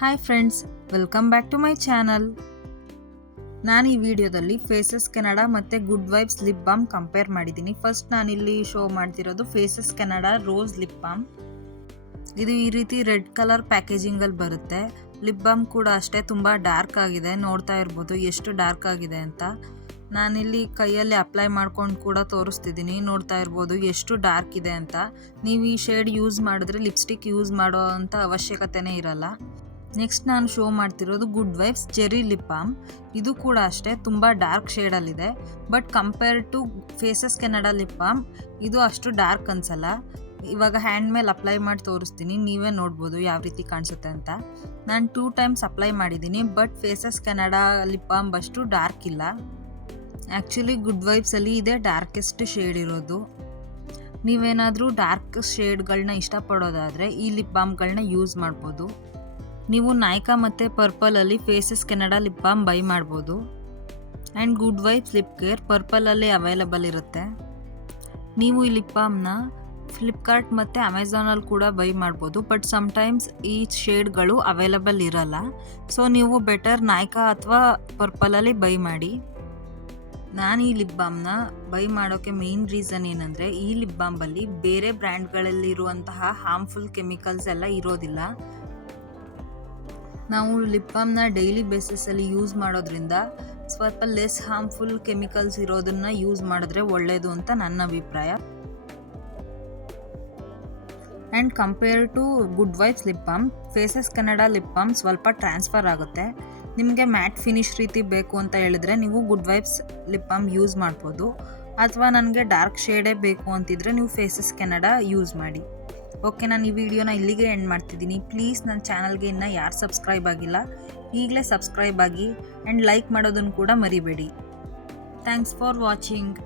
Hi friends, welcome back to my channel. ನಾನು ಈ ವಿಡಿಯೋದಲ್ಲಿ ಫೇಸಸ್ ಕೆನಡಾ ಮತ್ತು Good vibes lip balm compare ಮಾಡಿದ್ದೀನಿ. ಫಸ್ಟ್ ನಾನಿಲ್ಲಿ ಶೋ ಮಾಡ್ತಿರೋದು Faces Canada rose lip balm. ಇದು ಈ ರೀತಿ ರೆಡ್ ಕಲರ್ ಪ್ಯಾಕೇಜಿಂಗಲ್ಲಿ ಬರುತ್ತೆ. ಲಿಪ್ ಬಾಮ್ ಕೂಡ ಅಷ್ಟೇ ತುಂಬ ಡಾರ್ಕ್ ಆಗಿದೆ, ನೋಡ್ತಾ ಇರ್ಬೋದು ಎಷ್ಟು ಡಾರ್ಕ್ ಆಗಿದೆ ಅಂತ. ನಾನಿಲ್ಲಿ ಕೈಯಲ್ಲಿ ಅಪ್ಲೈ ಮಾಡ್ಕೊಂಡು ಕೂಡ ತೋರಿಸ್ತಿದ್ದೀನಿ, ನೋಡ್ತಾ ಇರ್ಬೋದು ಎಷ್ಟು ಡಾರ್ಕ್ ಇದೆ ಅಂತ. ನೀವು ಈ ಶೇಡ್ ಯೂಸ್ ಮಾಡಿದ್ರೆ ಲಿಪ್ಸ್ಟಿಕ್ ಯೂಸ್ ಮಾಡೋ ಅಂಥ ಅವಶ್ಯಕತೆನೇ ಇರಲ್ಲ. ನೆಕ್ಸ್ಟ್ ನಾನು ಶೋ ಮಾಡ್ತಿರೋದು good vibes cherry lip balm. ಇದು ಕೂಡ ಅಷ್ಟೇ ತುಂಬ ಡಾರ್ಕ್ ಶೇಡಲ್ಲಿದೆ, but compare to faces Canada lip balm ಇದು ಅಷ್ಟು ಡಾರ್ಕ್ ಅನ್ಸಲ್ಲ. ಇವಾಗ ಹ್ಯಾಂಡ್ ಮೇಲೆ ಅಪ್ಲೈ ಮಾಡಿ ತೋರಿಸ್ತೀನಿ, ನೀವೇ ನೋಡ್ಬೋದು ಯಾವ ರೀತಿ ಕಾಣಿಸುತ್ತೆ ಅಂತ. ನಾನು 2 ಟೈಮ್ಸ್ ಅಪ್ಲೈ ಮಾಡಿದ್ದೀನಿ, but Faces Canada lip balm ಅಷ್ಟು ಡಾರ್ಕ್ ಇಲ್ಲ. ಆ್ಯಕ್ಚುಲಿ ಗುಡ್ ವೈಬ್ಸಲ್ಲಿ ಇದೇ ಡಾರ್ಕೆಸ್ಟ್ ಶೇಡ್ ಇರೋದು. ನೀವೇನಾದರೂ ಡಾರ್ಕ್ ಶೇಡ್ಗಳನ್ನ ಇಷ್ಟಪಡೋದಾದರೆ ಈ ಲಿಪ್ ಬಾಮ್ಗಳನ್ನ ಯೂಸ್ ಮಾಡ್ಬೋದು. ನೀವು ನಾಯ್ಕಾ ಮತ್ತು ಪರ್ಪಲಲ್ಲಿ faces Canada lip balm buy ಮಾಡ್ಬೋದು. And good vibes lip care ಪರ್ಪಲಲ್ಲಿ ಅವೈಲಬಲ್ ಇರುತ್ತೆ. ನೀವು ಈ ಲಿಪ್ ಬಾಮ್ನ ಫ್ಲಿಪ್ಕಾರ್ಟ್ ಮತ್ತು ಅಮೆಝಾನಲ್ಲಿ ಕೂಡ ಬೈ ಮಾಡ್ಬೋದು, ಬಟ್ ಸಮ್ಟೈಮ್ಸ್ ಈ ಶೇಡ್ಗಳು ಅವೈಲಬಲ್ ಇರಲ್ಲ. ಸೊ ನೀವು ಬೆಟರ್ ನಾಯ್ಕಾ ಅಥವಾ ಪರ್ಪಲಲ್ಲಿ ಬೈ ಮಾಡಿ. ನಾನು ಈ ಲಿಪ್ ಬಾಮ್ನ ಬೈ ಮಾಡೋಕ್ಕೆ ಮೇನ್ ರೀಸನ್ ಏನಂದರೆ ಈ ಲಿಪ್ ಬಾಂಬಲ್ಲಿ ಬೇರೆ ಬ್ರ್ಯಾಂಡ್ಗಳಲ್ಲಿರುವಂತಹ ಹಾರ್ಮ್ಫುಲ್ ಕೆಮಿಕಲ್ಸ್ ಎಲ್ಲ ಇರೋದಿಲ್ಲ. ನಾವು ಲಿಪ್ ಬಾಮ್ನ ಡೈಲಿ ಬೇಸಿಸಲ್ಲಿ ಯೂಸ್ ಮಾಡೋದ್ರಿಂದ ಸ್ವಲ್ಪ ಲೆಸ್ ಹಾರ್ಮ್ಫುಲ್ ಕೆಮಿಕಲ್ಸ್ ಇರೋದನ್ನು ಯೂಸ್ ಮಾಡಿದ್ರೆ ಒಳ್ಳೆಯದು ಅಂತ ನನ್ನ ಅಭಿಪ್ರಾಯ. And compare to Good vibes lip balm, Faces Canada lip balm ಸ್ವಲ್ಪ ಟ್ರಾನ್ಸ್ಫರ್ ಆಗುತ್ತೆ. ನಿಮಗೆ ಮ್ಯಾಟ್ ಫಿನಿಶ್ ರೀತಿ ಬೇಕು ಅಂತ ಹೇಳಿದ್ರೆ ನೀವು Good vibes lip balm use ಮಾಡ್ಬೋದು, ಅಥವಾ ನನಗೆ ಡಾರ್ಕ್ ಶೇಡೇ ಬೇಕು ಅಂತಿದ್ರೆ ನೀವು ಫೇಸಸ್ ಕೆನಡಾ ಯೂಸ್ ಮಾಡಿ. ಓಕೆ, ನಾನು ಈ ವಿಡಿಯೋನ ಇಲ್ಲಿಗೆ ಎಂಡ್ ಮಾಡ್ತಿದ್ದೀನಿ. ಪ್ಲೀಸ್ ನನ್ನ ಚಾನಲ್ಗೆ ಇನ್ನೂ ಯಾರು ಸಬ್ಸ್ಕ್ರೈಬ್ ಆಗಿಲ್ಲ ಈಗಲೇ ಸಬ್ಸ್ಕ್ರೈಬ್ ಆಗಿ ಆ್ಯಂಡ್ ಲೈಕ್ ಮಾಡೋದನ್ನು ಕೂಡ ಮರಿಬೇಡಿ. Thanks for watching.